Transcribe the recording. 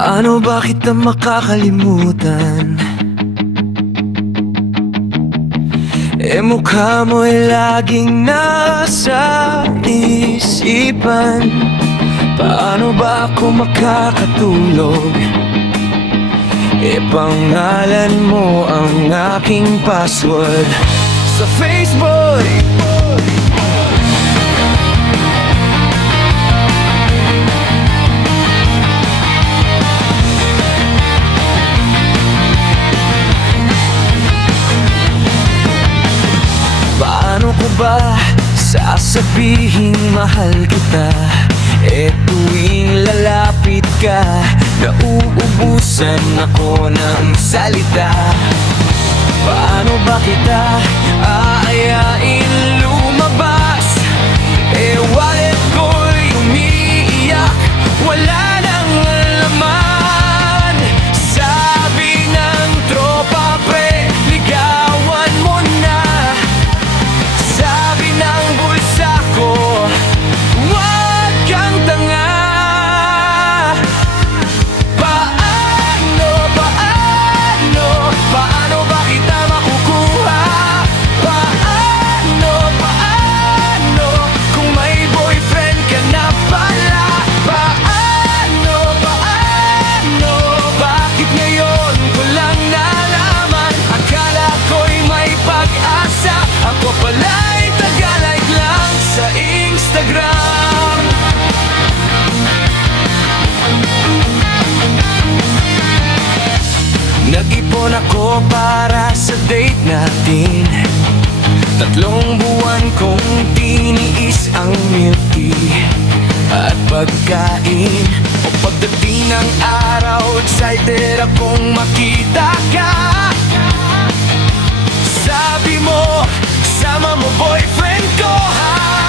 Paano ba kita makakalimutan? Mukha mo'y laging nasa isipan. Paano ba ako makakatulog? Pangalan mo ang aking password sa Facebook. Paano ko ba sasabihin mahal kita? Tuwing lalapit ka, nauubusan ako ng salita. Paano ba kita aayain lumabas? Wallet ko'y umiiyak, wala nang laman. Sabi ng tropa, pre, ligawan mo na. Sabi ng bulsa ko, wag kang tanga. Paano ba kita makukuha? Paano kung may boyfriend ka na pala? Paano bakit ngayon ko lang nalaman? Akala ko'y may pag-asa, ako pala'y taga-like lang sa Instagram. Nag-ipon ako para sa date natin. 3 buwan kong tiniis ang milk tea at pagkain. O pagdating ng araw, excited akong makita ka. Sabi mo, kasama mo boyfriend ko ha?